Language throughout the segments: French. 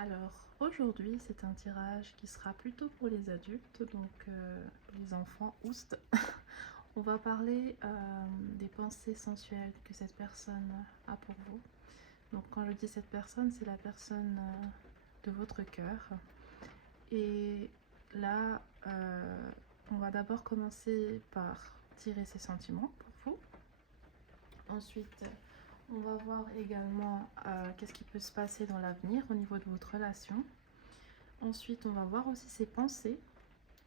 Alors aujourd'hui c'est un tirage qui sera plutôt pour les adultes, donc les enfants, oust. On va parler des pensées sensuelles que cette personne a pour vous. Donc quand je dis cette personne, c'est la personne de votre cœur. Et là, on va d'abord commencer par tirer ses sentiments pour vous. Ensuite, on va voir également qu'est-ce qui peut se passer dans l'avenir au niveau de votre relation. Ensuite, on va voir aussi ses pensées.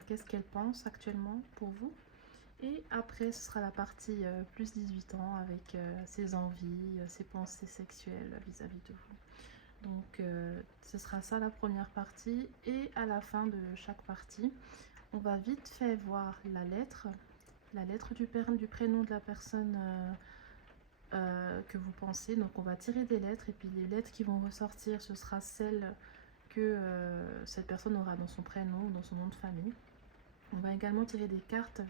Qu'est-ce qu'elle pense actuellement pour vous. Et après, ce sera la partie plus 18 ans avec ses envies, ses pensées sexuelles vis-à-vis de vous. Donc, ce sera ça la première partie. Et à la fin de chaque partie, on va vite fait voir la lettre du prénom de la personne que vous pensez. Donc, on va tirer des lettres et puis les lettres qui vont ressortir, ce sera celles que cette personne aura dans son prénom ou dans son nom de famille. On va également tirer des cartes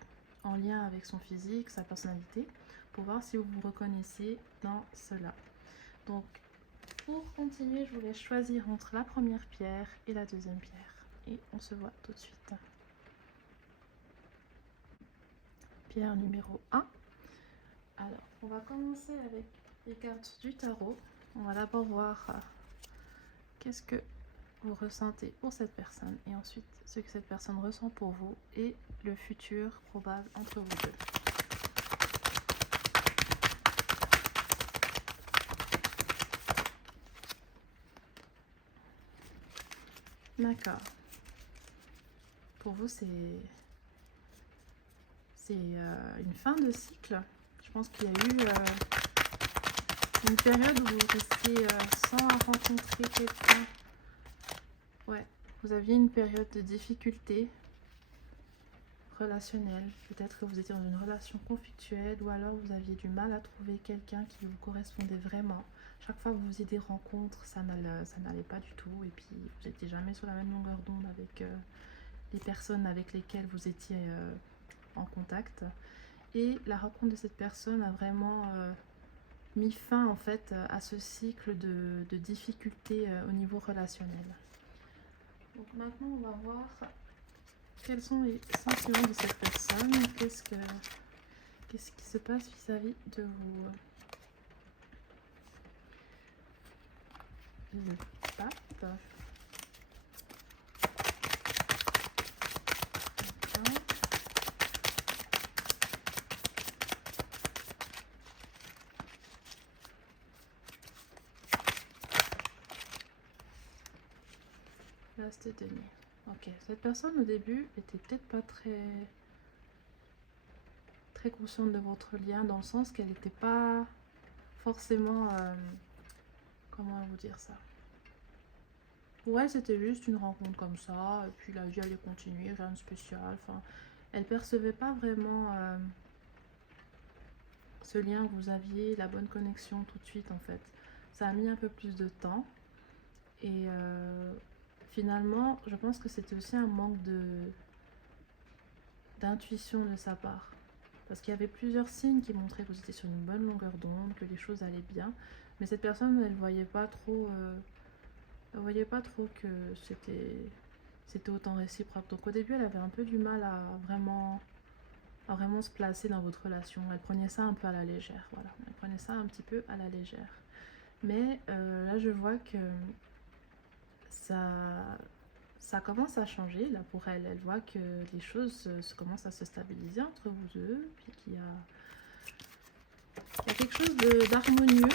en lien avec son physique, sa personnalité, pour voir si vous vous reconnaissez dans cela. Donc, pour continuer, je vous laisse choisir entre la première pierre et la deuxième pierre. Et on se voit tout de suite. Pierre numéro 1. Alors, on va commencer avec les cartes du tarot. On va d'abord voir qu'est-ce que vous ressentez pour cette personne et ensuite ce que cette personne ressent pour vous et le futur probable entre vous deux. D'accord. Pour vous, c'est une fin de cycle. Je pense qu'il y a eu une période où vous restiez sans rencontrer quelqu'un. Ouais, vous aviez une période de difficulté relationnelle. Peut-être que vous étiez dans une relation conflictuelle ou alors vous aviez du mal à trouver quelqu'un qui vous correspondait vraiment. Chaque fois que vous faisiez des rencontres, ça n'allait pas du tout. Et puis, vous n'étiez jamais sur la même longueur d'onde avec les personnes avec lesquelles vous étiez en contact. Et la rencontre de cette personne a vraiment mis fin en fait à ce cycle de difficultés au niveau relationnel. Donc maintenant on va voir quels sont les sentiments de cette personne, qu'est-ce qui se passe vis-à-vis de vous. Le pape. Là, c'était demi. Ok, cette personne au début était peut-être pas très consciente de votre lien, dans le sens qu'elle n'était pas forcément comment vous dire ça. Ouais, c'était juste une rencontre comme ça, et puis la vie allait continuer, rien de spécial. Enfin, elle percevait pas vraiment ce lien que vous aviez, la bonne connexion tout de suite en fait. Ça a mis un peu plus de temps. Et finalement, je pense que c'était aussi un manque d'intuition de sa part. Parce qu'il y avait plusieurs signes qui montraient que vous étiez sur une bonne longueur d'onde, que les choses allaient bien. Mais cette personne, elle ne voyait pas trop... elle voyait pas trop que c'était autant réciproque. Donc au début, elle avait un peu du mal à vraiment se placer dans votre relation. Elle prenait ça un peu à la légère. Voilà, elle prenait ça un petit peu à la légère. Mais là, je vois que ça commence à changer là pour elle. Elle voit que les choses commencent à se stabiliser entre vous deux, puis qu'il y a quelque chose d'harmonieux.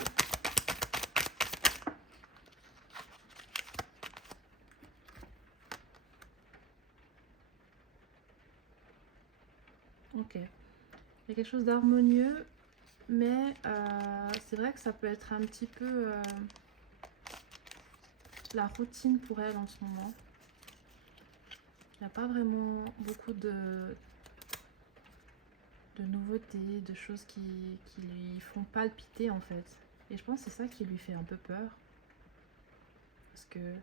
Ok. Il y a quelque chose d'harmonieux, mais c'est vrai que ça peut être un petit peu la routine pour elle en ce moment. Il n'y a pas vraiment beaucoup de nouveautés, de choses qui lui font palpiter en fait. Et je pense que c'est ça qui lui fait un peu peur. Parce que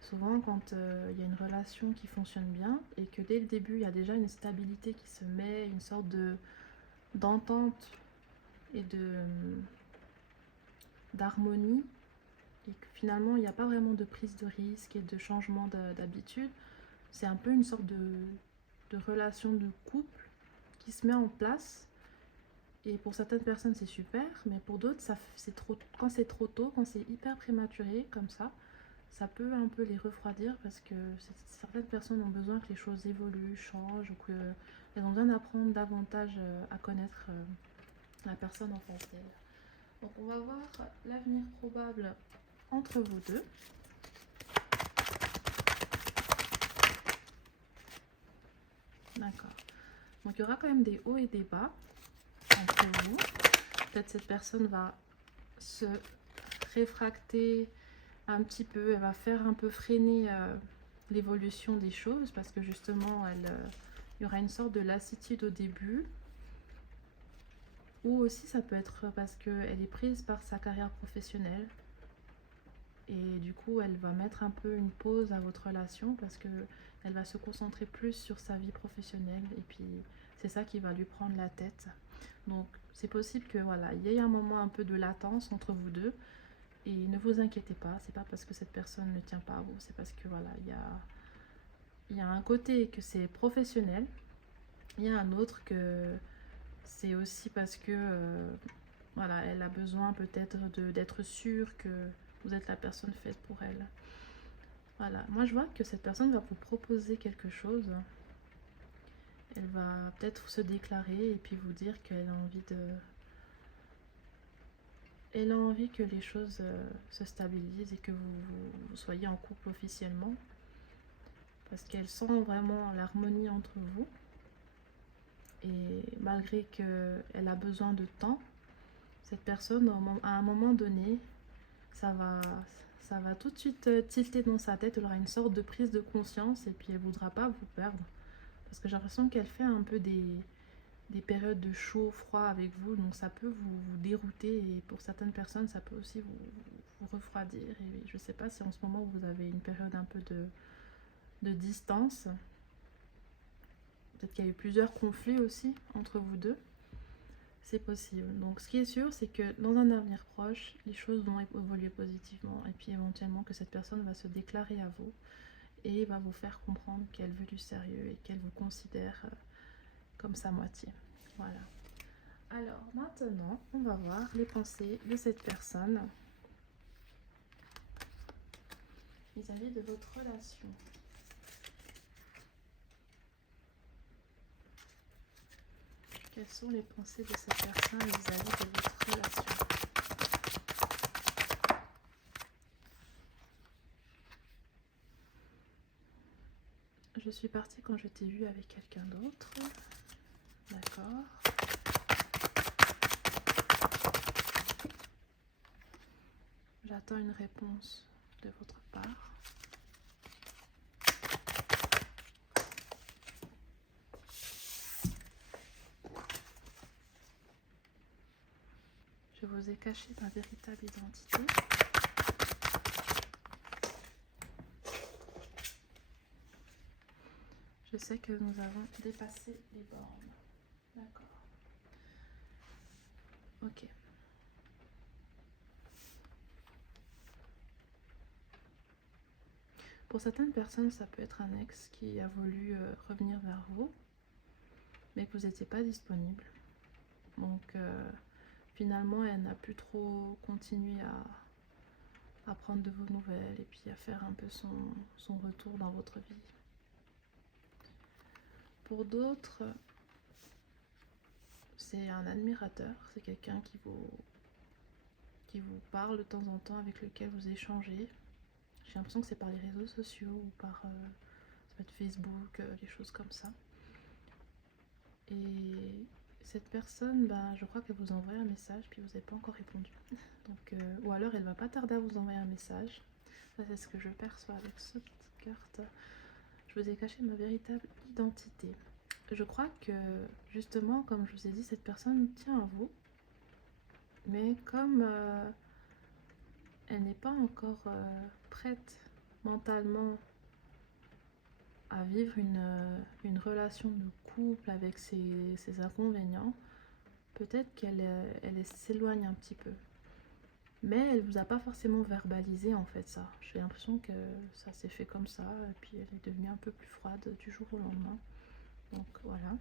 souvent quand il y a une relation qui fonctionne bien et que dès le début il y a déjà une stabilité qui se met, une sorte d'entente et d'harmonie, et que finalement il n'y a pas vraiment de prise de risque et de changement d'habitude. C'est un peu une sorte de relation de couple qui se met en place. Et pour certaines personnes, c'est super, mais pour d'autres, quand c'est trop tôt, quand c'est hyper prématuré comme ça peut un peu les refroidir parce que certaines personnes ont besoin que les choses évoluent, changent, ou qu'elles ont besoin d'apprendre davantage à connaître la personne en face d'elles. Donc on va voir l'avenir probable entre vous deux. D'accord. Donc il y aura quand même des hauts et des bas entre vous. Peut-être cette personne va se réfracter un petit peu, elle va faire un peu freiner l'évolution des choses parce que justement il y aura une sorte de lassitude au début, ou aussi ça peut être parce qu'elle est prise par sa carrière professionnelle et du coup elle va mettre un peu une pause à votre relation parce que elle va se concentrer plus sur sa vie professionnelle et puis c'est ça qui va lui prendre la tête. Donc c'est possible que voilà, il y ait un moment un peu de latence entre vous deux. Et ne vous inquiétez pas, c'est pas parce que cette personne ne tient pas à vous, c'est parce que voilà, il y a un côté que c'est professionnel, il y a un autre que c'est aussi parce que voilà, elle a besoin peut-être d'être sûre que vous êtes la personne faite pour elle. Voilà, moi je vois que cette personne va vous proposer quelque chose. Elle va peut-être se déclarer et puis vous dire qu'elle a envie de... Elle a envie que les choses se stabilisent et que vous soyez en couple officiellement. Parce qu'elle sent vraiment l'harmonie entre vous. Et malgré qu'elle a besoin de temps, cette personne, à un moment donné, ça va tout de suite tilter dans sa tête. Elle aura une sorte de prise de conscience et puis elle ne voudra pas vous perdre. Parce que j'ai l'impression qu'elle fait un peu des périodes de chaud, froid avec vous. Donc ça peut vous dérouter et pour certaines personnes, ça peut aussi vous refroidir. Et je ne sais pas si en ce moment vous avez une période un peu de distance. Peut-être qu'il y a eu plusieurs conflits aussi entre vous deux. C'est possible. Donc ce qui est sûr, c'est que dans un avenir proche, les choses vont évoluer positivement. Et puis éventuellement que cette personne va se déclarer à vous et va vous faire comprendre qu'elle veut du sérieux et qu'elle vous considère comme sa moitié. Voilà. Alors maintenant, on va voir les pensées de cette personne vis-à-vis de votre relation. Quelles sont les pensées de cette personne vis-à-vis de votre relation? Je suis partie quand je t'ai vu avec quelqu'un d'autre. D'accord. J'attends une réponse de votre part. Je vous ai caché ma véritable identité. Je sais que nous avons dépassé les bornes. D'accord. Ok. Pour certaines personnes, ça peut être un ex qui a voulu revenir vers vous, mais que vous n'étiez pas disponible. Donc, finalement, elle n'a plus trop continué à prendre de vos nouvelles et puis à faire un peu son retour dans votre vie. Pour d'autres, c'est un admirateur, c'est quelqu'un qui vous parle de temps en temps, avec lequel vous échangez. J'ai l'impression que c'est par les réseaux sociaux ou par ça peut être Facebook, des choses comme ça. Et cette personne, ben, je crois qu'elle vous envoie un message puis vous n'avez pas encore répondu. Donc, ou alors elle va pas tarder à vous envoyer un message. Ça c'est ce que je perçois avec cette carte. Je vous ai caché ma véritable identité. Je crois que justement, comme je vous ai dit, cette personne tient à vous. Mais comme elle n'est pas encore prête mentalement à vivre une relation de couple avec ses inconvénients, peut-être qu'elle s'éloigne un petit peu. mais elle vous a pas forcément verbalisé en fait ça. J'ai l'impression que ça s'est fait comme ça, et puis elle est devenue un peu plus froide du jour au lendemain. Donc voilà.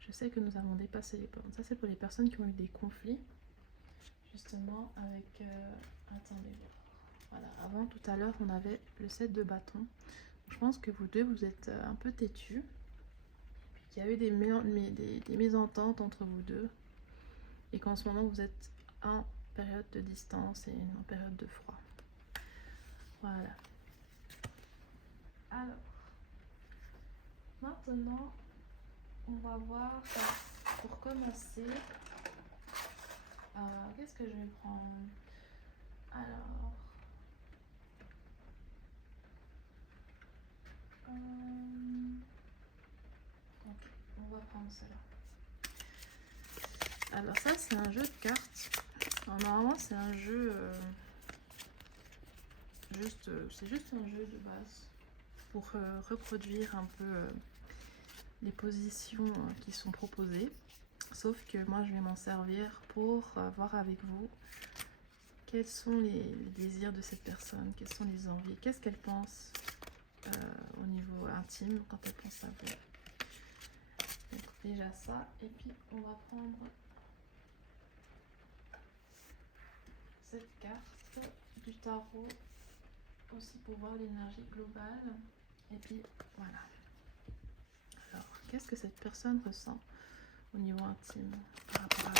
Je sais que nous avons dépassé les bornes. Ça c'est pour les personnes qui ont eu des conflits, justement avec... attendez, voilà, avant tout à l'heure on avait le 7 de bâton. Je pense que vous deux vous êtes un peu têtus. Il y a eu des mésententes entre vous deux. Et qu'en ce moment vous êtes en période de distance et en période de froid. Voilà. Alors, maintenant, on va voir, pour commencer, qu'est-ce que je vais prendre? Alors, ok, on va prendre cela. Alors ça, c'est un jeu de cartes. Alors, normalement, c'est un jeu... c'est juste un jeu de base pour reproduire un peu les positions qui sont proposées. Sauf que moi, je vais m'en servir pour voir avec vous quels sont les désirs de cette personne, quelles sont les envies, qu'est-ce qu'elle pense au niveau intime quand elle pense à vous. Donc déjà ça, et puis on va prendre cette carte du tarot aussi pour voir l'énergie globale. Et puis voilà. Alors, qu'est-ce que cette personne ressent au niveau intime par rapport à vous?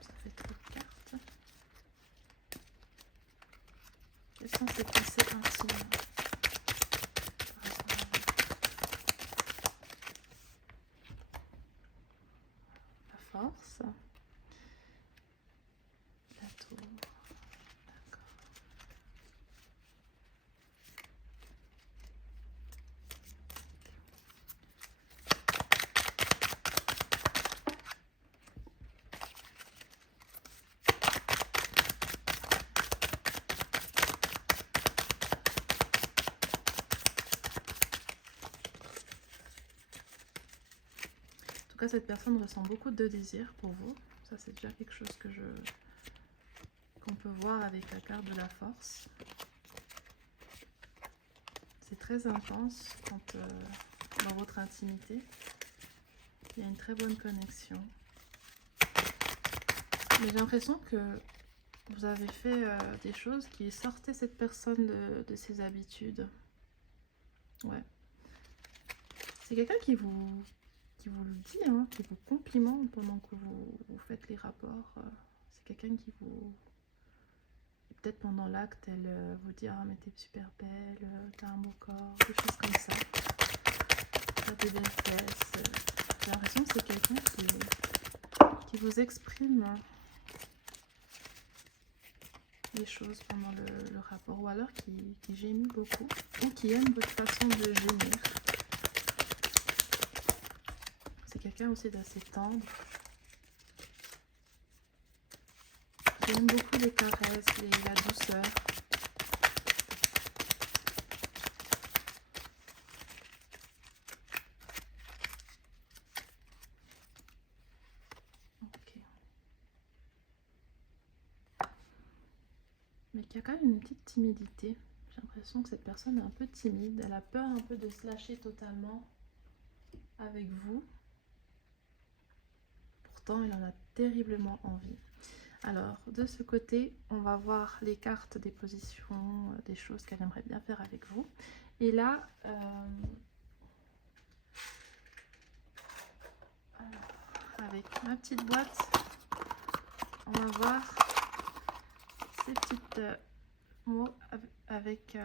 Ça fait trop de cartes. Quelles sont ses pensées intimes par rapport à vous? La force. La tour. D'accord. En tout cas, cette personne ressent beaucoup de désirs pour vous. Ça, c'est déjà quelque chose qu'on peut voir avec la carte de la force. C'est très intense quand dans votre intimité, il y a une très bonne connexion. Mais j'ai l'impression que vous avez fait des choses qui sortaient cette personne de ses habitudes. Ouais. C'est quelqu'un qui vous le dit, hein, qui vous complimente pendant que vous faites les rapports. C'est quelqu'un qui vous... Peut-être pendant l'acte, elle vous dit « Ah, mais t'es super belle, t'as un beau corps », des choses comme ça. T'as des belles fesses. J'ai l'impression que c'est quelqu'un qui vous exprime les choses pendant le rapport, ou alors qui gémit beaucoup, ou qui aime votre façon de gémir. C'est quelqu'un aussi d'assez tendre. J'aime beaucoup les caresses et la douceur. Ok. Mais il y a quand même une petite timidité. J'ai l'impression que cette personne est un peu timide. Elle a peur un peu de se lâcher totalement avec vous. Pourtant, elle en a terriblement envie. Alors, de ce côté, on va voir les cartes des positions, des choses qu'elle aimerait bien faire avec vous. Et là, alors, avec ma petite boîte, on va voir ces petites mots avec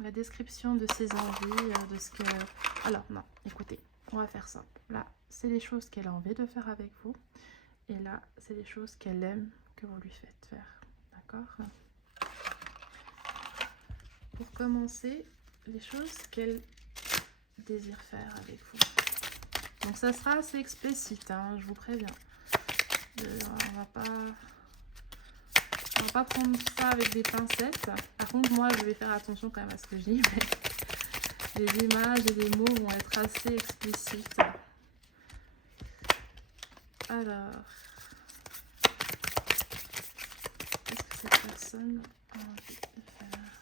la description de ses envies, de ce que... Alors, non, écoutez, on va faire simple. Là, c'est les choses qu'elle a envie de faire avec vous. Et là, c'est les choses qu'elle aime que vous lui faites faire. D'accord? Pour commencer, les choses qu'elle désire faire avec vous. Donc ça sera assez explicite, hein, je vous préviens. On va pas prendre ça avec des pincettes. Par contre, moi, je vais faire attention quand même à ce que je dis. Mais les images et les mots vont être assez explicites. Alors, qu'est-ce que cette personne a envie de faire?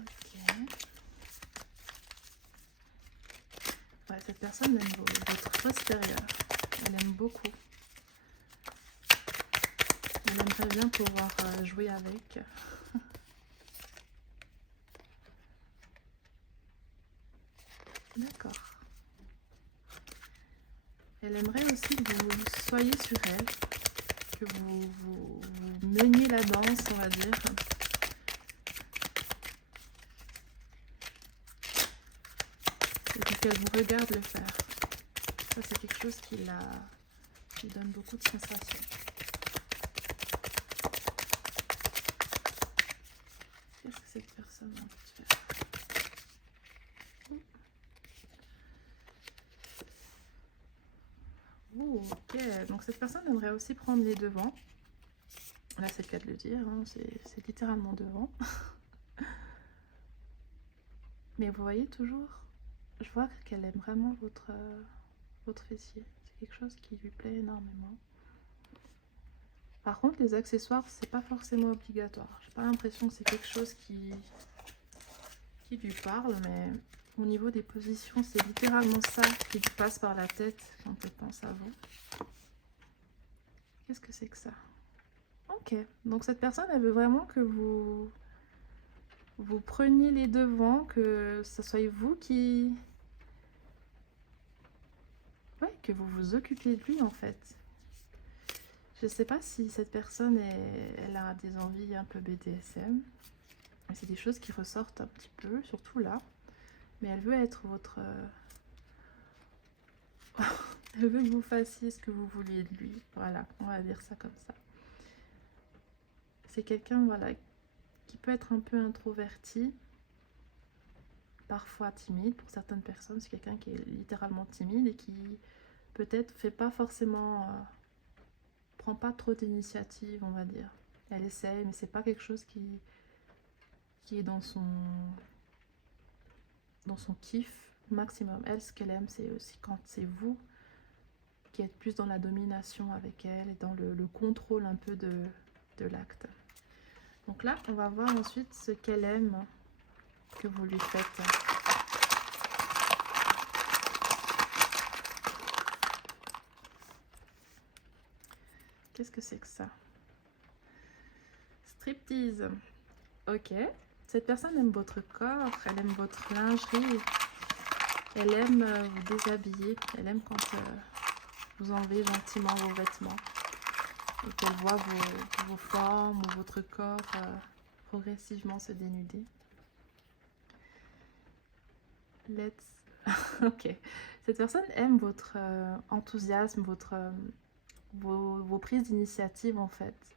Ok. Ouais, cette personne aime votre extérieur. Elle aime beaucoup. Elle aimerait bien pouvoir jouer avec. D'accord. Elle aimerait aussi que vous soyez sur elle, que vous meniez la danse, on va dire. Et puis qu'elle vous regarde le faire. Ça, c'est quelque chose qui donne beaucoup de sensations. Qu'est-ce que cette personne a envie de faire? Ok, donc cette personne aimerait aussi prendre les devants. Là, c'est le cas de le dire, hein, c'est littéralement devant. Mais vous voyez toujours, je vois qu'elle aime vraiment votre fessier. C'est quelque chose qui lui plaît énormément. Par contre, les accessoires, c'est pas forcément obligatoire. J'ai pas l'impression que c'est quelque chose qui lui parle, mais au niveau des positions, c'est littéralement ça qui lui passe par la tête quand elle pense à vous. Qu'est-ce que c'est que ça? Ok, donc cette personne, elle veut vraiment que vous preniez les devants, que ce soit vous qui... Ouais, que vous vous occupiez de lui en fait. Je sais pas si cette personne, elle a des envies un peu BDSM. C'est des choses qui ressortent un petit peu, surtout là. Mais elle veut être votre... elle veut que vous fassiez ce que vous vouliez de lui. Voilà, on va dire ça comme ça. C'est quelqu'un, voilà, qui peut être un peu introverti, parfois timide pour certaines personnes. C'est quelqu'un qui est littéralement timide et qui peut-être fait pas forcément... prend pas trop d'initiative, on va dire. Elle essaye, mais c'est pas quelque chose qui est dans son kiff maximum. Elle, ce qu'elle aime, c'est aussi quand c'est vous qui êtes plus dans la domination avec elle et dans le contrôle un peu de l'acte. Donc là, on va voir ensuite ce qu'elle aime que vous lui faites. Qu'est-ce que c'est que ça? Striptease. Ok. Cette personne aime votre corps, elle aime votre lingerie, elle aime vous déshabiller, elle aime quand vous enlevez gentiment vos vêtements et qu'elle voit vos formes ou votre corps progressivement se dénuder. Ok. Cette personne aime votre enthousiasme, vos prises d'initiative en fait.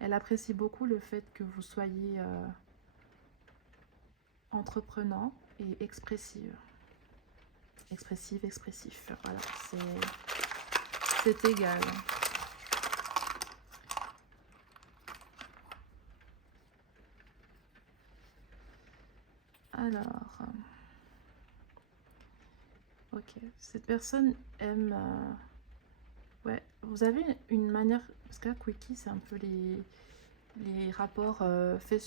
Elle apprécie beaucoup le fait que vous soyez entreprenant et expressive. Expressif. Voilà, c'est égal. Alors, ok, cette personne aime... ouais, vous avez une manière... Parce que là, Quickie, c'est un peu les rapports faits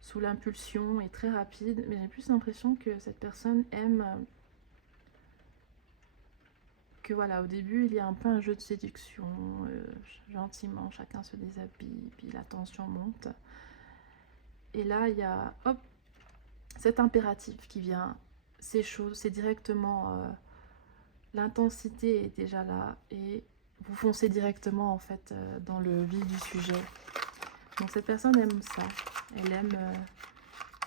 sous l'impulsion et très rapide. Mais j'ai plus l'impression que cette personne aime... que voilà, au début, il y a un peu un jeu de séduction. Gentiment, chacun se déshabille, puis la tension monte. Et là, il y a, hop, cet impératif qui vient, c'est chaud, c'est directement, l'intensité est déjà là et vous foncez directement en fait dans le vif du sujet. Donc cette personne aime ça, elle aime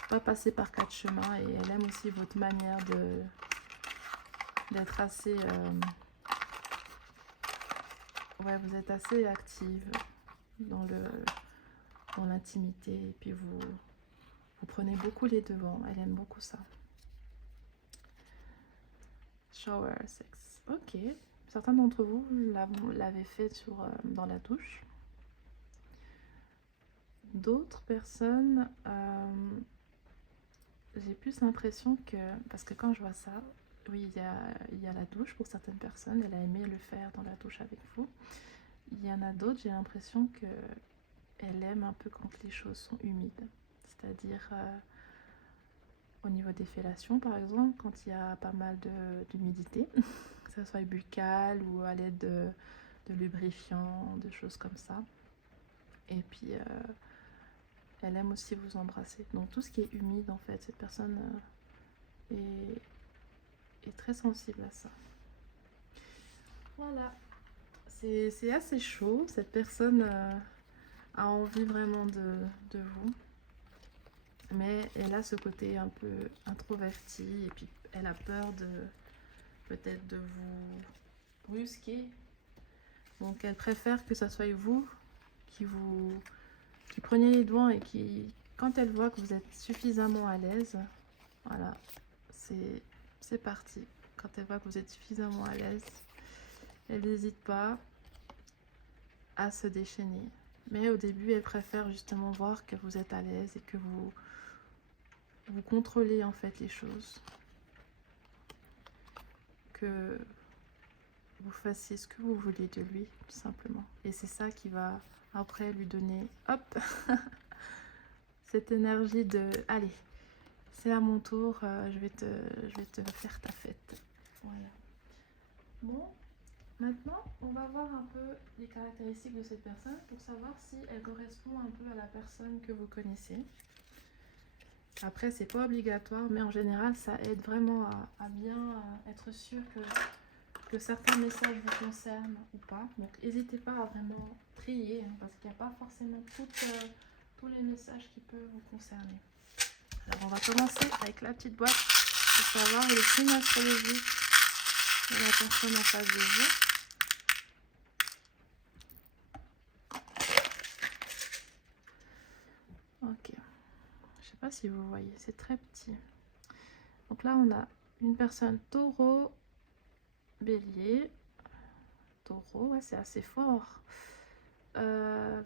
pas passer par quatre chemins et elle aime aussi votre manière d'être assez... ouais, vous êtes assez active dans l'intimité et puis vous prenez beaucoup les devants, elle aime beaucoup ça. Shower sex. Ok. Certains d'entre vous l'avaient fait dans la douche. D'autres personnes, j'ai plus l'impression que... Parce que quand je vois ça, oui, il y a la douche pour certaines personnes, elle a aimé le faire dans la douche avec vous. Il y en a d'autres, j'ai l'impression qu'elle aime un peu quand les choses sont humides, c'est-à-dire au niveau des fellations par exemple, quand il y a pas mal d'humidité, que ce soit buccale ou à l'aide de lubrifiants, de choses comme ça. Et puis elle aime aussi vous embrasser. Donc tout ce qui est humide en fait, cette personne est très sensible à ça. Voilà, c'est assez chaud. Cette personne a envie vraiment de vous. Mais elle a ce côté un peu introverti et puis elle a peur de peut-être de vous brusquer. Donc elle préfère que ça soit vous qui preniez les devants et qui, quand elle voit que vous êtes suffisamment à l'aise, voilà, c'est parti. Quand elle voit que vous êtes suffisamment à l'aise, elle n'hésite pas à se déchaîner. Mais au début, elle préfère justement voir que vous êtes à l'aise et que vous contrôlez en fait les choses. Que vous fassiez ce que vous voulez de lui, tout simplement. Et c'est ça qui va après lui donner, hop, cette énergie de, allez, c'est à mon tour, je vais te faire ta fête. Voilà. Bon, maintenant, on va voir un peu les caractéristiques de cette personne pour savoir si elle correspond un peu à la personne que vous connaissez. Après, c'est pas obligatoire, mais en général, ça aide vraiment à bien être sûr que certains messages vous concernent ou pas. Donc, n'hésitez pas à vraiment trier, hein, parce qu'il n'y a pas forcément tous les messages qui peuvent vous concerner. Alors, on va commencer avec la petite boîte pour savoir le signe astrologique de la personne en face de vous. Ok. Je sais pas si vous voyez, c'est très petit. Donc là, on a une personne taureau, bélier, taureau, ouais, c'est assez fort.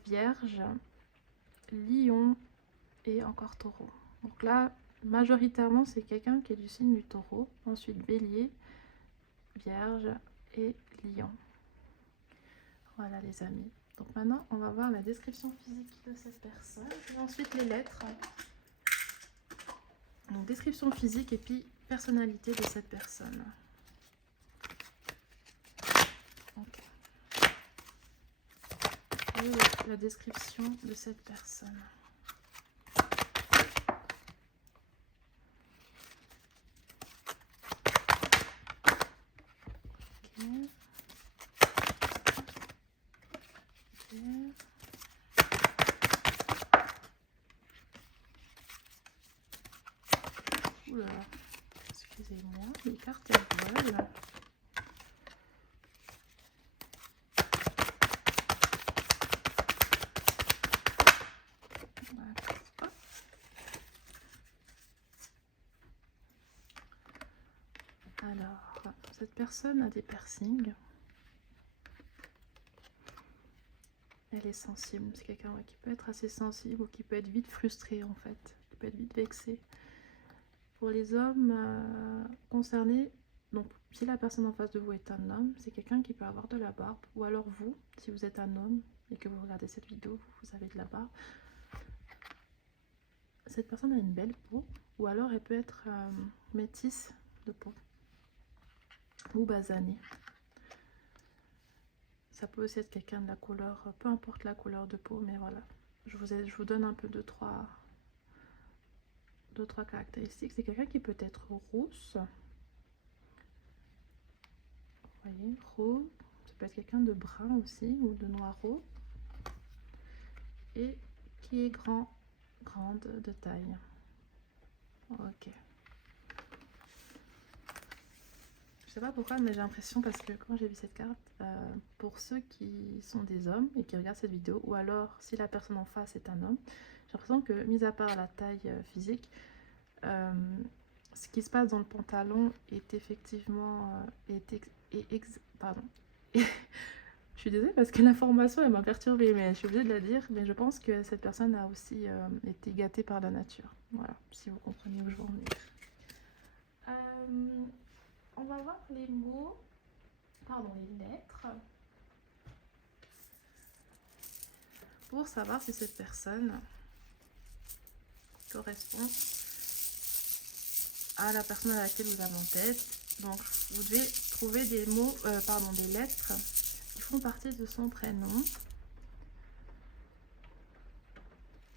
Vierge, lion et encore taureau. Donc là, majoritairement, c'est quelqu'un qui est du signe du taureau. Ensuite, bélier, vierge et lion. Voilà les amis. Donc maintenant, on va voir la description physique de cette personne. Et ensuite, les lettres. Donc, description physique et puis personnalité de cette personne. Ok. Et la description de cette personne. Ok. Ok. Oula, excusez-moi, les cartes elles volent. Alors, cette personne a des piercings. Elle est sensible. C'est quelqu'un qui peut être assez sensible ou qui peut être vite frustré en fait. Qui peut être vite vexé. Pour les hommes concernés, donc si la personne en face de vous est un homme, c'est quelqu'un qui peut avoir de la barbe. Ou alors vous, si vous êtes un homme et que vous regardez cette vidéo, vous avez de la barbe. Cette personne a une belle peau. Ou alors elle peut être métisse de peau. Ou basanée. Ça peut aussi être quelqu'un de la couleur, peu importe la couleur de peau, mais voilà. Je vous donne un peu deux, trois caractéristiques. C'est quelqu'un qui peut être rousse. Vous voyez, rouge. Ça peut être quelqu'un de brun aussi, ou de noirot. Et qui est grande de taille. Ok. Je sais pas pourquoi, mais j'ai l'impression, parce que quand j'ai vu cette carte, pour ceux qui sont des hommes et qui regardent cette vidéo, ou alors si la personne en face est un homme, j'ai l'impression que, mis à part la taille physique, ce qui se passe dans le pantalon est effectivement... pardon. Je suis désolée parce que l'information elle m'a perturbée, mais je suis obligée de la dire. Mais je pense que cette personne a aussi été gâtée par la nature. Voilà, si vous comprenez où je veux en venir. on va voir les mots, pardon, les lettres, pour savoir si cette personne correspond à la personne à laquelle vous avez en tête. Donc, vous devez trouver des mots, des lettres qui font partie de son prénom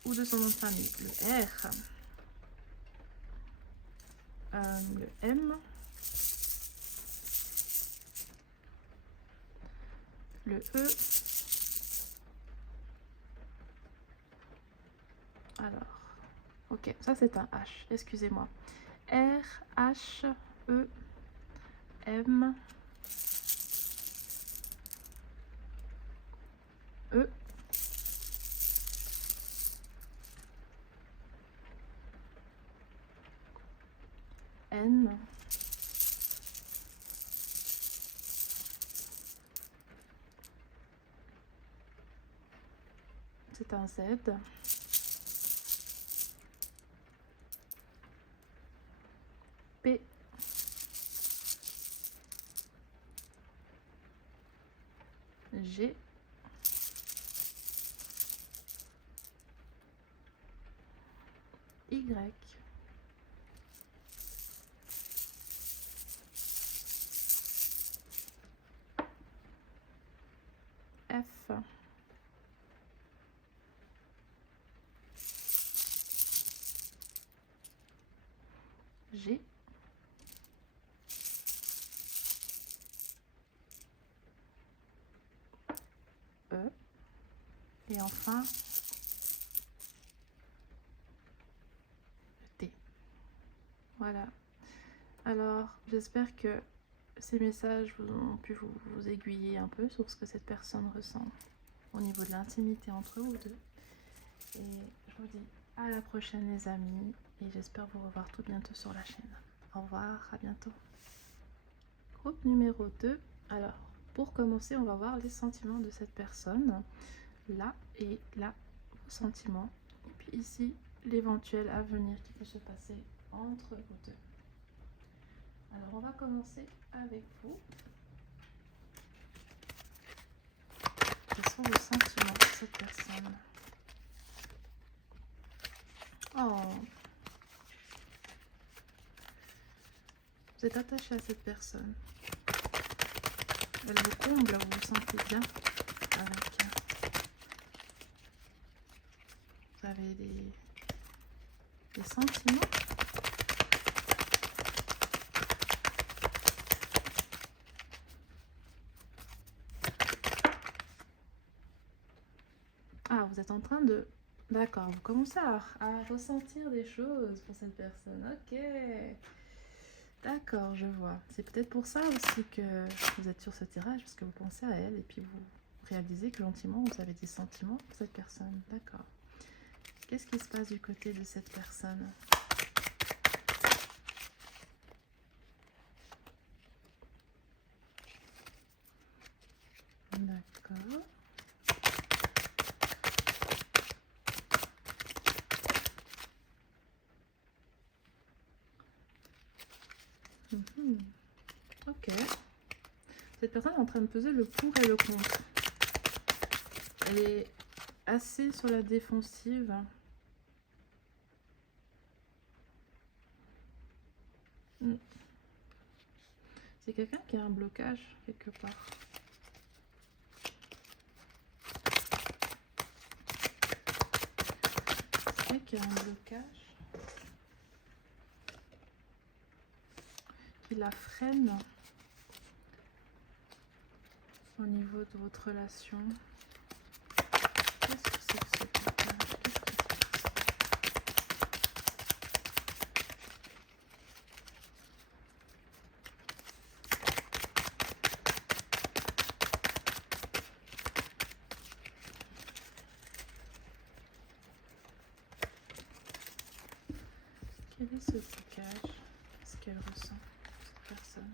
ou de son nom de famille. Le R, le M, le E. Alors, ok, ça c'est un H, excusez-moi. R, H, E, M, E, N, c'est un Z, P, G, Y, F, G, E, et enfin T. Voilà. Alors, j'espère que ces messages ont pu vous aiguiller un peu sur ce que cette personne ressent au niveau de l'intimité entre vous deux. Et je vous dis à la prochaine les amis, et j'espère vous revoir tout bientôt sur la chaîne. Au revoir, à bientôt. Groupe numéro 2. Alors, pour commencer, on va voir les sentiments de cette personne. Là et là, vos sentiments. Et puis ici, l'éventuel avenir qui peut se passer entre vous deux. Alors, on va commencer avec vous. Quels sont vos sentiments de cette personne? Oh, vous êtes attaché à cette personne. Elle vous comble, vous vous sentez bien avec elle. Vous avez des sentiments. Ah, vous êtes en train de... D'accord, vous commencez à ressentir des choses pour cette personne. Ok. D'accord, je vois. C'est peut-être pour ça aussi que vous êtes sur ce tirage, parce que vous pensez à elle et puis vous réalisez que gentiment, vous avez des sentiments pour cette personne. D'accord. Qu'est-ce qui se passe du côté de cette personne? D'accord. Ok. Cette personne est en train de peser le pour et le contre. Elle est assez sur la défensive. C'est quelqu'un qui a un blocage quelque part. C'est quelqu'un qui a un blocage qui la freine au niveau de votre relation. Qu'est-ce que c'est que ce blocage? Quel est ce blocage? Qu'est-ce qu'elle ressent, cette personne?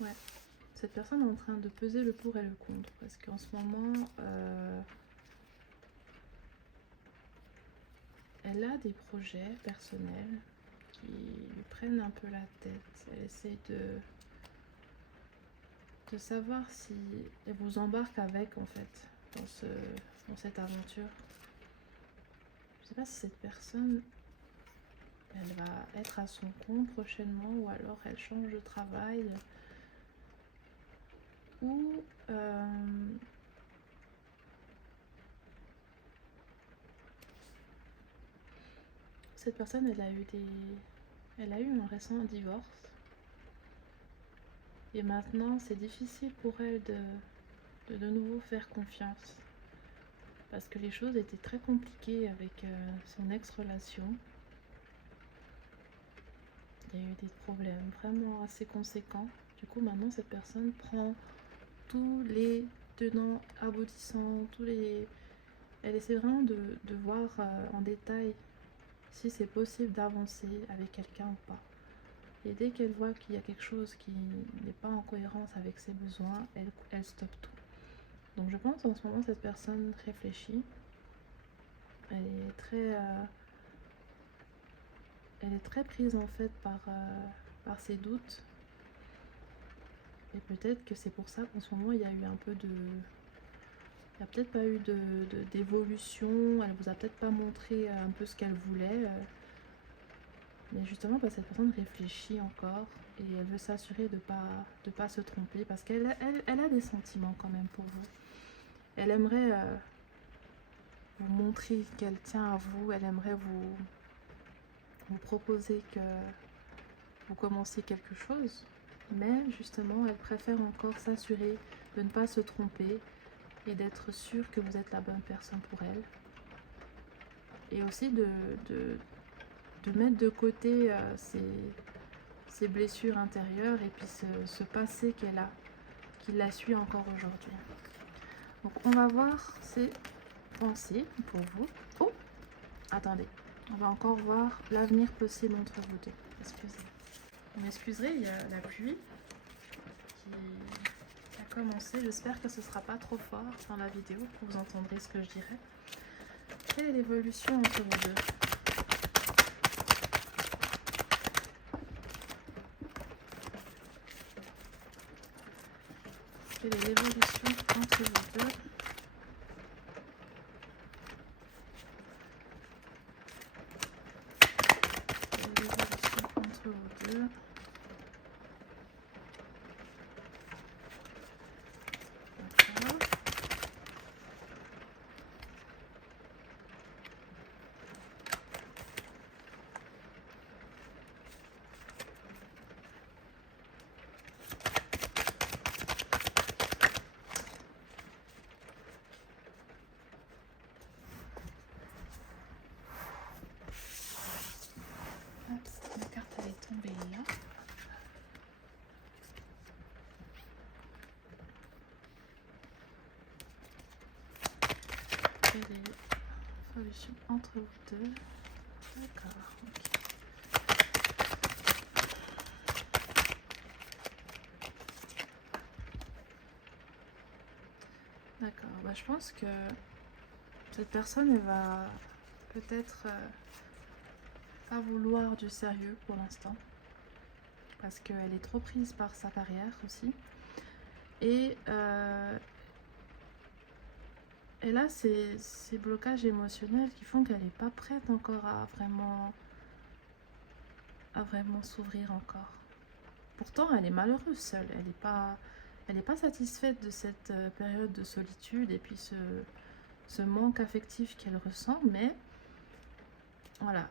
Ouais. Cette personne est en train de peser le pour et le contre. Parce qu'en ce moment, elle a des projets personnels qui lui prennent un peu la tête. Elle essaye de savoir si elle vous embarque avec, en fait, dans cette aventure. Je ne sais pas si cette personne, elle va être à son compte prochainement, ou alors elle change de travail, ou cette personne, elle a eu un récent divorce. Et maintenant, c'est difficile pour elle de nouveau faire confiance. Parce que les choses étaient très compliquées avec son ex-relation. Il y a eu des problèmes vraiment assez conséquents. Du coup, maintenant, cette personne prend tous les tenants, aboutissants, Elle essaie vraiment de voir en détail si c'est possible d'avancer avec quelqu'un ou pas. Et dès qu'elle voit qu'il y a quelque chose qui n'est pas en cohérence avec ses besoins, elle stoppe tout. Donc je pense en ce moment cette personne réfléchit. Elle est très prise en fait par ses doutes. Et peut-être que c'est pour ça qu'en ce moment il y a eu un peu de... Il n'y a peut-être pas eu d'évolution, elle vous a peut-être pas montré un peu ce qu'elle voulait. Mais justement, cette personne réfléchit encore et elle veut s'assurer de pas se tromper parce elle a des sentiments quand même pour vous. Elle aimerait vous montrer qu'elle tient à vous, elle aimerait vous proposer que vous commenciez quelque chose. Mais justement, elle préfère encore s'assurer de ne pas se tromper et d'être sûre que vous êtes la bonne personne pour elle. Et aussi de mettre de côté ses blessures intérieures et puis ce passé qu'elle a, qui la suit encore aujourd'hui. Donc on va voir ses pensées pour vous. Oh, attendez, on va encore voir l'avenir possible entre vous deux. Excusez. Vous m'excuserez, il y a la pluie qui a commencé. J'espère que ce ne sera pas trop fort dans la vidéo, que vous entendrez ce que je dirai. Quelle est l'évolution entre vous deux? Quelle est l'évolution entre vous deux? Quelle est l'évolution entre vous deux? D'accord. Hop, la carte elle est tombée là. Quelle est l'évolution entre vous deux? D'accord, ok. D'accord, je pense que cette personne elle va peut-être pas vouloir du sérieux pour l'instant. Parce qu'elle est trop prise par sa carrière aussi. Et elle a ces blocages émotionnels qui font qu'elle n'est pas prête encore à vraiment s'ouvrir encore. Pourtant, elle est malheureuse seule. Elle n'est pas satisfaite de cette période de solitude et puis ce manque affectif qu'elle ressent. Mais voilà,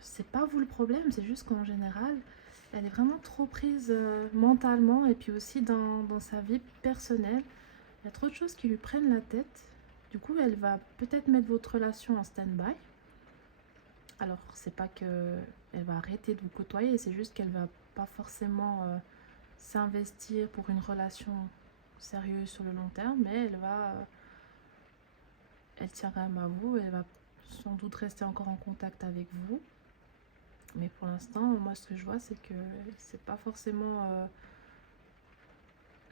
c'est pas vous le problème, c'est juste qu'en général, elle est vraiment trop prise mentalement et puis aussi dans sa vie personnelle. Il y a trop de choses qui lui prennent la tête. Du coup, elle va peut-être mettre votre relation en stand-by. Alors, c'est pas que elle va arrêter de vous côtoyer, c'est juste qu'elle va pas forcément s'investir pour une relation sérieuse sur le long terme, mais elle tient quand même à vous, elle va sans doute rester encore en contact avec vous. Mais pour l'instant, moi, ce que je vois, c'est que c'est pas forcément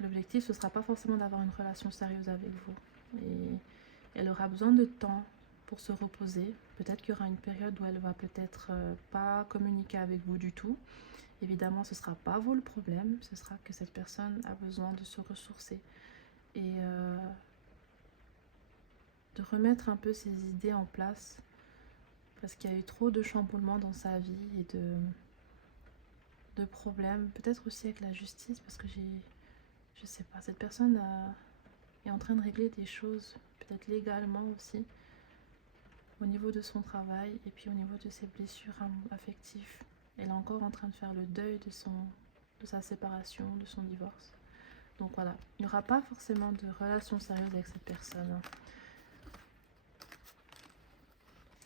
l'objectif, ce ne sera pas forcément d'avoir une relation sérieuse avec vous. Et elle aura besoin de temps pour se reposer. Peut-être qu'il y aura une période où elle va peut-être pas communiquer avec vous du tout. Évidemment, ce ne sera pas vous le problème, ce sera que cette personne a besoin de se ressourcer et de remettre un peu ses idées en place, parce qu'il y a eu trop de chamboulements dans sa vie et de problèmes, peut-être aussi avec la justice, parce que je sais pas, cette personne est en train de régler des choses, peut-être légalement aussi, au niveau de son travail et puis au niveau de ses blessures affectives. Elle est encore en train de faire le deuil de sa séparation, de son divorce. Donc voilà, il n'y aura pas forcément de relation sérieuse avec cette personne.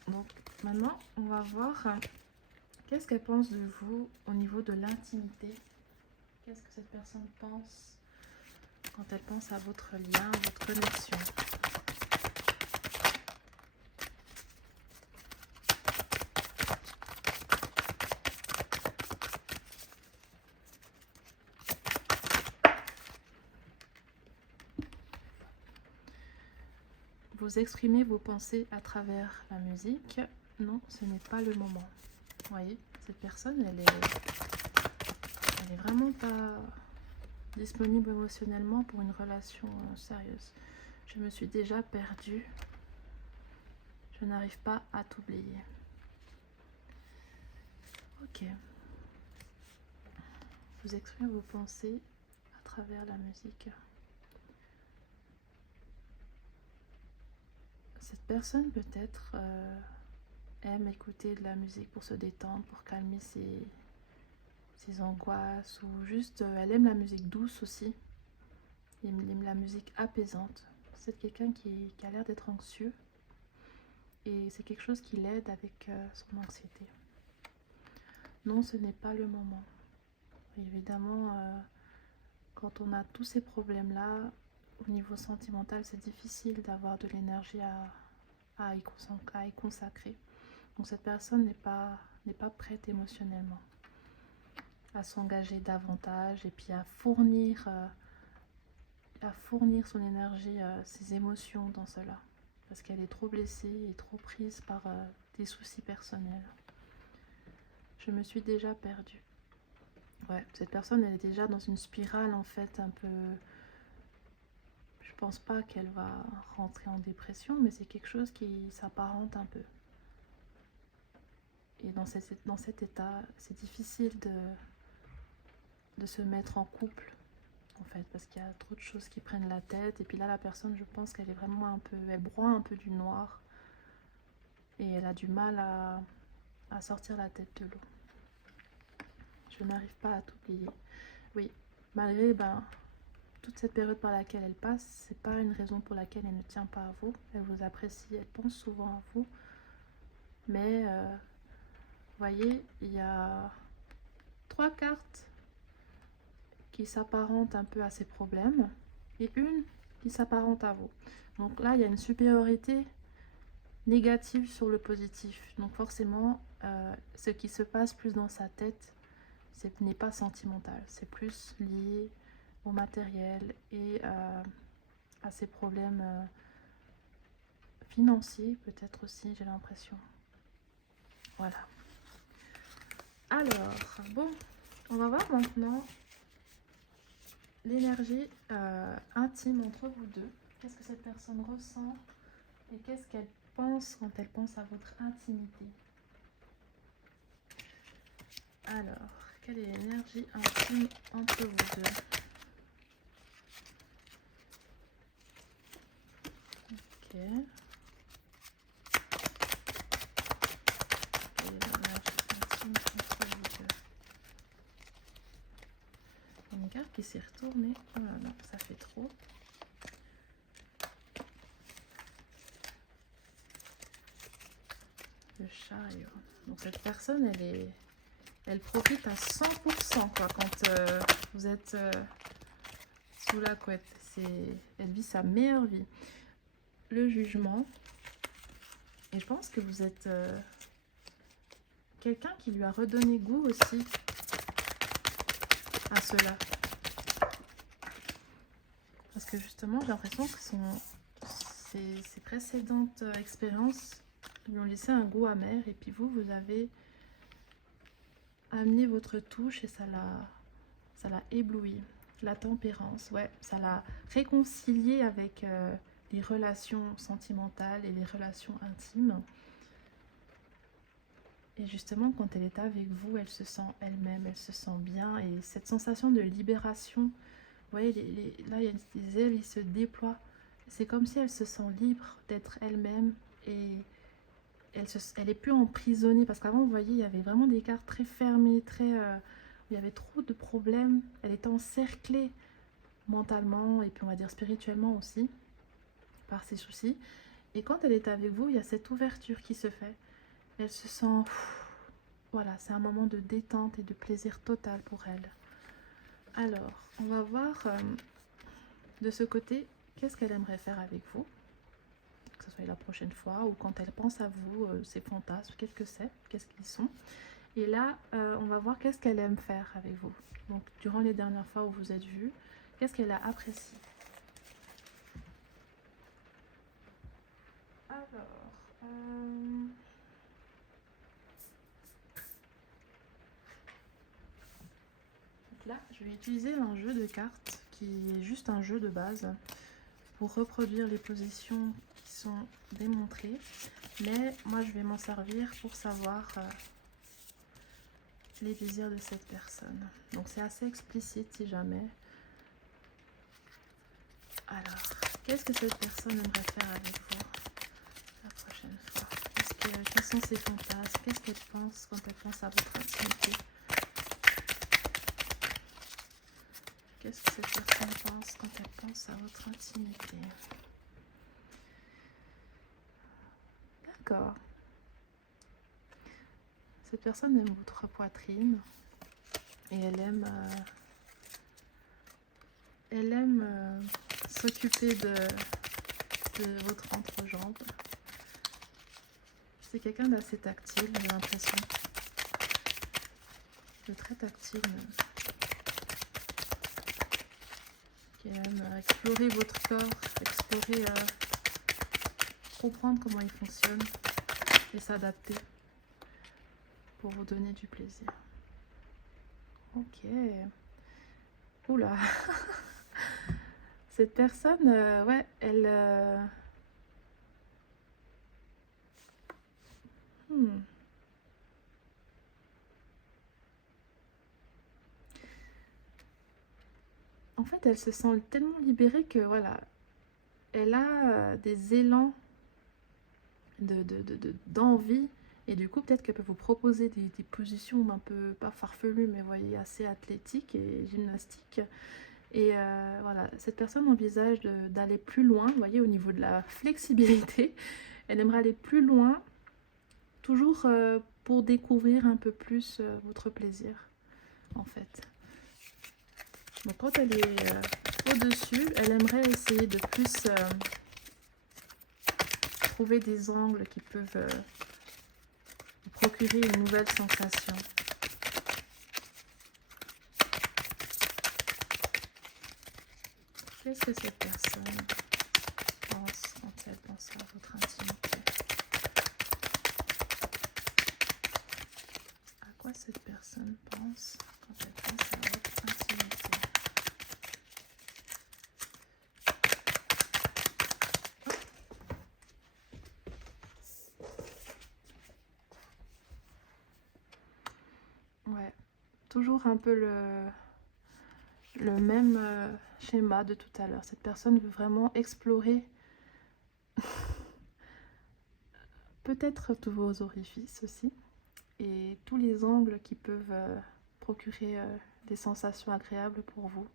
Donc maintenant, on va voir qu'est-ce qu'elle pense de vous au niveau de l'intimité. Qu'est-ce que cette personne pense quand elle pense à votre lien, à votre connexion. Vous exprimez vos pensées à travers la musique. Non, ce n'est pas le moment. Vous voyez, cette personne, elle est vraiment pas disponible émotionnellement pour une relation sérieuse. Je me suis déjà perdue. Je n'arrive pas à t'oublier. Ok. Vous exprimez vos pensées à travers la musique. Cette personne peut-être aime écouter de la musique pour se détendre, pour calmer ses angoisses, ou juste elle aime la musique douce aussi. Elle aime la musique apaisante. C'est quelqu'un qui a l'air d'être anxieux et c'est quelque chose qui l'aide avec son anxiété. Non, ce n'est pas le moment. Évidemment, quand on a tous ces problèmes-là, au niveau sentimental, c'est difficile d'avoir de l'énergie à y consacrer. Donc cette personne n'est pas prête émotionnellement à s'engager davantage et puis à fournir son énergie, ses émotions dans cela. Parce qu'elle est trop blessée et trop prise par des soucis personnels. Je me suis déjà perdue. Ouais, cette personne, elle est déjà dans une spirale en fait un peu... Je pense pas qu'elle va rentrer en dépression, mais c'est quelque chose qui s'apparente un peu. Et dans cet état, c'est difficile de se mettre en couple, en fait, parce qu'il y a trop de choses qui prennent la tête. Et puis là, la personne, je pense qu'elle est vraiment un peu... Elle broie un peu du noir. Et elle a du mal à sortir la tête de l'eau. Je n'arrive pas à t'oublier. Oui, malgré toute cette période par laquelle elle passe, c'est pas une raison pour laquelle elle ne tient pas à vous. Elle vous apprécie, elle pense souvent à vous. Mais, vous voyez, il y a 3 cartes qui s'apparentent un peu à ses problèmes et une qui s'apparente à vous. Donc là, il y a une supériorité négative sur le positif. Donc forcément, ce qui se passe plus dans sa tête, ce n'est pas sentimental. C'est plus lié au matériel et à ses problèmes financiers, peut-être aussi, j'ai l'impression. Voilà. Alors, bon, on va voir maintenant l'énergie intime entre vous deux. Qu'est-ce que cette personne ressent et qu'est-ce qu'elle pense quand elle pense à votre intimité. Alors, quelle est l'énergie intime entre vous deux? Ok. Quelle est l'énergie intime entre vous deux? Une carte qui s'est retournée. Oh là là, ça fait trop. Le chariot. Donc cette personne, elle profite à 100% quoi, quand vous êtes sous la couette. Elle vit sa meilleure vie. Le jugement. Et je pense que vous êtes quelqu'un qui lui a redonné goût aussi à cela. que justement, j'ai l'impression que ses précédentes expériences lui ont laissé un goût amer. Et puis vous avez amené votre touche et ça l'a ébloui. La tempérance, ouais, ça l'a réconcilié avec les relations sentimentales et les relations intimes. Et justement, quand elle est avec vous, elle se sent elle-même, elle se sent bien. Et cette sensation de libération, vous voyez, là, il y a des ailes, ils se déploient. C'est comme si elle se sent libre d'être elle-même et elle est plus emprisonnée. Parce qu'avant, vous voyez, il y avait vraiment des cartes très fermées, il y avait trop de problèmes. Elle était encerclée mentalement et puis on va dire spirituellement aussi par ses soucis. Et quand elle est avec vous, il y a cette ouverture qui se fait. Elle se sent... Voilà, c'est un moment de détente et de plaisir total pour elle. Alors, on va voir de ce côté, qu'est-ce qu'elle aimerait faire avec vous, que ce soit la prochaine fois ou quand elle pense à vous, ses fantasmes, qu'est-ce qu'ils sont. Et là, on va voir qu'est-ce qu'elle aime faire avec vous. Donc, durant les dernières fois où vous êtes vus, qu'est-ce qu'elle a apprécié. Alors, là, je vais utiliser un jeu de cartes qui est juste un jeu de base pour reproduire les positions qui sont démontrées. Mais moi, je vais m'en servir pour savoir les désirs de cette personne. Donc, c'est assez explicite si jamais. Alors, qu'est-ce que cette personne aimerait faire avec vous la prochaine fois? Quels sont ses fantasmes? Qu'est-ce qu'elle pense quand elle pense à votre intimité? Qu'est-ce que cette personne pense quand elle pense à votre intimité? D'accord. Cette personne aime votre poitrine et elle aime s'occuper de votre entrejambe. C'est quelqu'un d'assez tactile, j'ai l'impression. De très tactile même. Qui aime explorer votre corps, explorer, comprendre comment il fonctionne et s'adapter pour vous donner du plaisir. Ok. Oula. Cette personne, ouais, elle... En fait, elle se sent tellement libérée que, voilà, elle a des élans d'envie. Et du coup, peut-être qu'elle peut vous proposer des positions un peu, pas farfelues, mais vous voyez, assez athlétiques et gymnastiques. Et voilà, cette personne envisage d'aller plus loin, vous voyez, au niveau de la flexibilité. Elle aimerait aller plus loin, toujours pour découvrir un peu plus votre plaisir, en fait. Donc quand elle est au-dessus, elle aimerait essayer de plus trouver des angles qui peuvent vous procurer une nouvelle sensation. Qu'est-ce que cette personne pense quand elle pense à votre intimité? À quoi cette personne pense quand elle pense à votre intimité? Ouais, toujours un peu le même schéma de tout à l'heure. Cette personne veut vraiment explorer peut-être tous vos orifices aussi et tous les angles qui peuvent procurer des sensations agréables pour vous.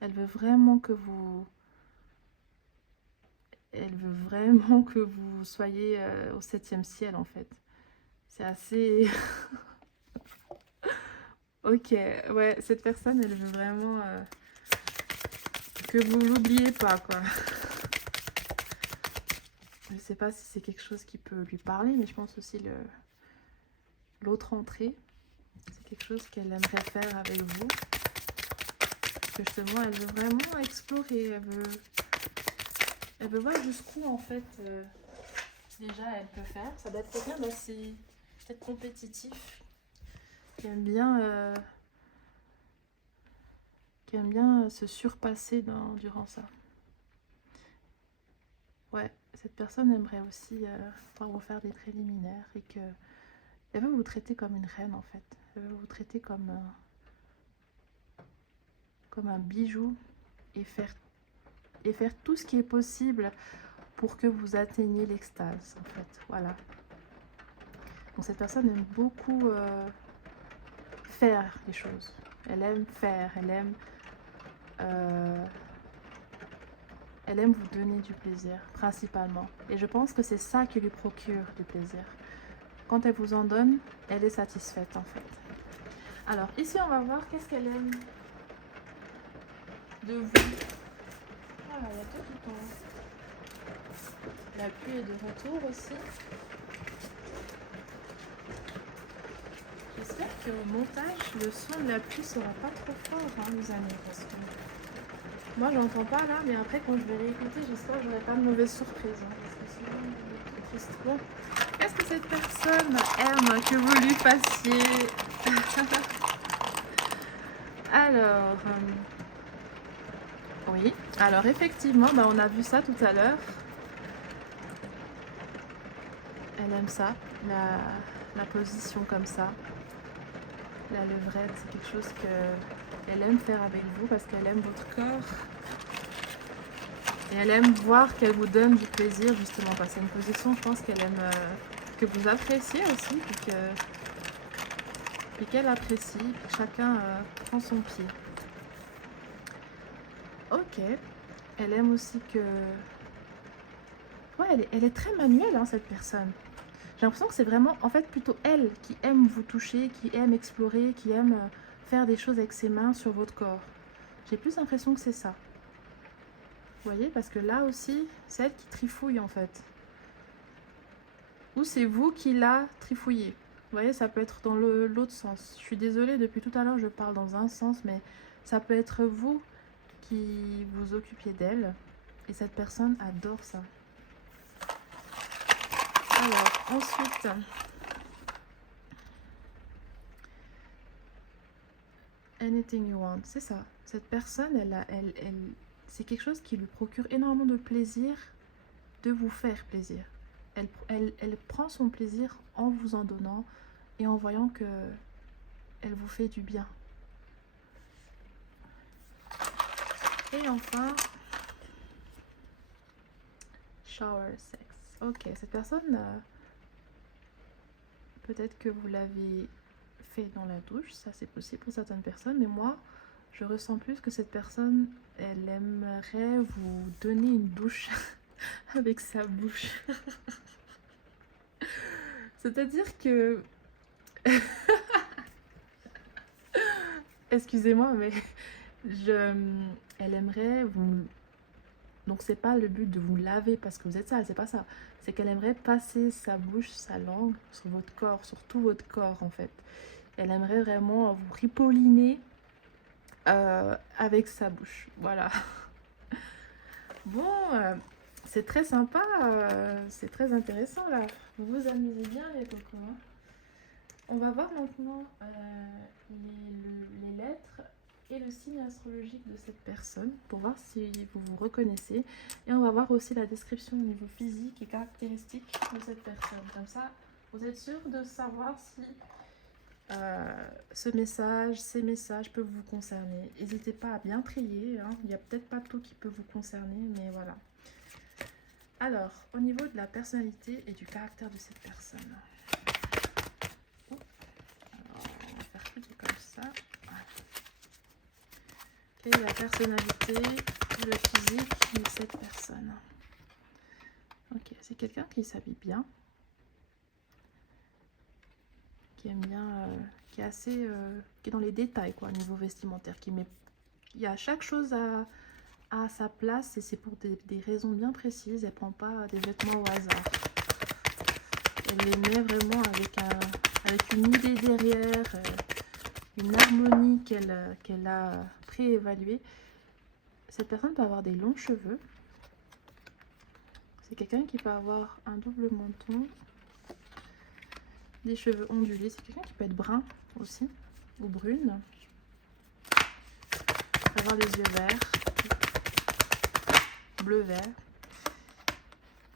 Elle veut vraiment que vous... Elle veut vraiment que vous soyez au 7e ciel, en fait. C'est assez... Ok, ouais, cette personne, elle veut vraiment que vous l'oubliez pas, quoi. Je sais pas si c'est quelque chose qui peut lui parler, mais je pense aussi l'autre entrée, c'est quelque chose qu'elle aimerait faire avec vous. que justement, elle veut vraiment explorer. Elle veut voir jusqu'où, en fait, déjà, elle peut faire. Ça doit être quelqu'un d'assez peut-être compétitif, qui aime bien, se surpasser durant ça. Ouais, cette personne aimerait aussi pouvoir vous faire des préliminaires et que elle veut vous traiter comme une reine en fait. Elle veut vous traiter comme un bijou et faire tout ce qui est possible pour que vous atteigniez l'extase en fait. Voilà. Donc cette personne aime beaucoup faire les choses. Elle aime faire, elle aime vous donner du plaisir, principalement. Et je pense que c'est ça qui lui procure du plaisir. Quand elle vous en donne, elle est satisfaite, en fait. Alors, ici, on va voir qu'est-ce qu'elle aime de vous. Ah, il y a tout qui tombe. La pluie est de retour aussi. J'espère qu'au montage, le son de la pluie sera pas trop fort, hein, les amis, parce que moi, j'entends pas là, mais après, quand je vais réécouter, j'espère que j'aurai pas de mauvaise surprise. Hein, parce que sinon, je vais être triste. Bon, qu'est-ce que cette personne aime que vous lui fassiez? Alors, oui. Alors, effectivement, bah, on a vu ça tout à l'heure. Elle aime ça, la position comme ça. La levrette, c'est quelque chose qu'elle aime faire avec vous parce qu'elle aime votre corps. Et elle aime voir qu'elle vous donne du plaisir, justement. Parce que c'est une position, je pense qu'elle aime que vous appréciez aussi. Puis qu'elle apprécie. Puis chacun prend son pied. Ok. Elle aime aussi que... Ouais, elle est très manuelle, hein, cette personne. J'ai l'impression que c'est vraiment, en fait, plutôt elle qui aime vous toucher, qui aime explorer, qui aime faire des choses avec ses mains sur votre corps. J'ai plus l'impression que c'est ça. Vous voyez, parce que là aussi, c'est elle qui trifouille, en fait. Ou c'est vous qui la trifouillez. Vous voyez, ça peut être dans l'autre sens. Je suis désolée, depuis tout à l'heure, je parle dans un sens, mais ça peut être vous qui vous occupiez d'elle. Et cette personne adore ça. Alors, ensuite, anything you want, c'est ça. Cette personne, c'est quelque chose qui lui procure énormément de plaisir de vous faire plaisir. Elle prend son plaisir en vous en donnant et en voyant que elle vous fait du bien. Et enfin, shower sex. Ok, cette personne, peut-être que vous l'avez fait dans la douche, ça c'est possible pour certaines personnes, mais moi, je ressens plus que cette personne, elle aimerait vous donner une douche avec sa bouche. C'est-à-dire que... Excusez-moi, mais elle aimerait vous... Donc c'est pas le but de vous laver parce que vous êtes sale, c'est pas ça. C'est qu'elle aimerait passer sa bouche, sa langue sur votre corps, sur tout votre corps en fait. Elle aimerait vraiment vous ripolliner avec sa bouche. Voilà. Bon, c'est très sympa, c'est très intéressant là. Vous vous amusez bien les cocos. Hein. On va voir maintenant les lettres et le signe astrologique de cette personne pour voir si vous vous reconnaissez. Et on va voir aussi la description au niveau physique et caractéristique de cette personne. Comme ça, vous êtes sûr de savoir si ces messages peuvent vous concerner. N'hésitez pas à bien trier. Hein. Il n'y a peut-être pas tout qui peut vous concerner, mais voilà. Alors, au niveau de la personnalité et du caractère de cette personne. Alors, on va faire plutôt comme ça. Et la personnalité et le physique de cette personne. Ok, c'est quelqu'un qui s'habille bien. Qui aime bien, qui est assez, qui est dans les détails quoi, au niveau vestimentaire. Il y a chaque chose à sa place et c'est pour des raisons bien précises. Elle prend pas des vêtements au hasard. Elle les met vraiment avec une idée derrière. une harmonie qu'elle a préévaluée. Cette personne peut avoir des longs cheveux. C'est quelqu'un qui peut avoir un double menton, des cheveux ondulés. C'est quelqu'un qui peut être brun aussi, ou brune. Avoir les yeux verts, bleu-vert.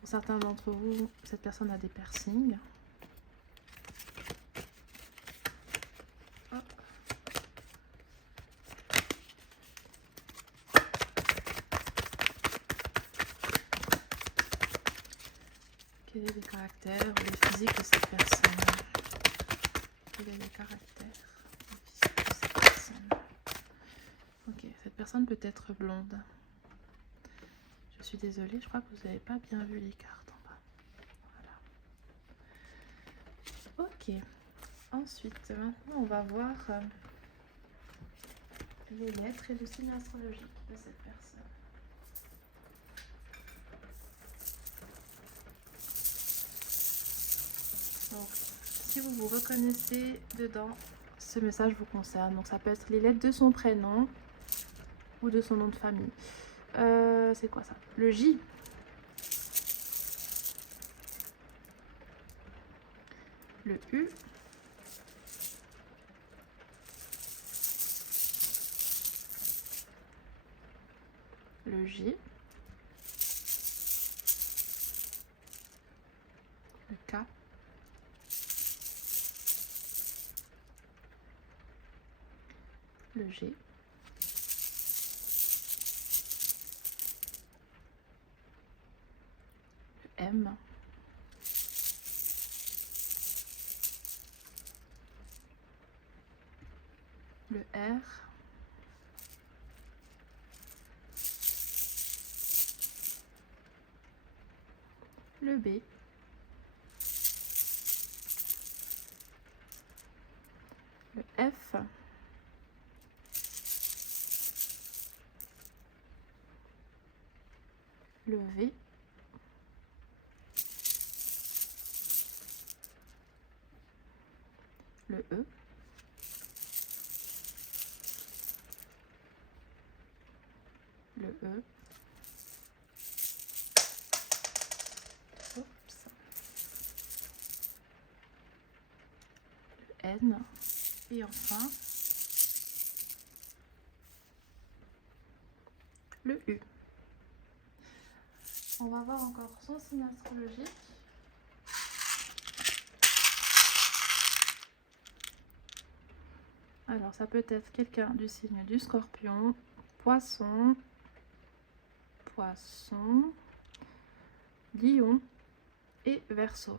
Pour certains d'entre vous, cette personne a des piercings. Quel est le caractère ou le physique de cette personne? Quel est le caractère ou le physique de cette personne? Ok, cette personne peut être blonde. Je suis désolée, je crois que vous n'avez pas bien vu les cartes en bas. Voilà. Ok. Ensuite, maintenant, on va voir les lettres et le signe astrologique de cette personne. Donc, si vous vous reconnaissez dedans, ce message vous concerne. Donc, ça peut être les lettres de son prénom ou de son nom de famille. C'est quoi ça? Le J. Le U. Le J. Le K. Le G. Le M. Le R. Le B. Le F. Le V. Le E. Le E. Oups. Le N. Et enfin, le U. On va voir encore son signe astrologique. Alors, ça peut être quelqu'un du signe du Scorpion, Poisson, Lion et Verseau.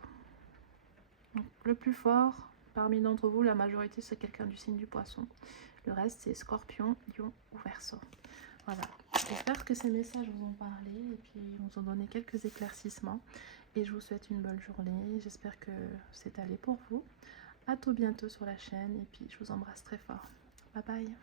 Donc, le plus fort parmi d'entre vous, la majorité, c'est quelqu'un du signe du Poisson. Le reste, c'est Scorpion, Lion ou Verseau. Voilà. J'espère que ces messages vous ont parlé et puis vous ont donné quelques éclaircissements. Et je vous souhaite une bonne journée. J'espère que c'est allé pour vous. À tout bientôt sur la chaîne et puis je vous embrasse très fort. Bye bye.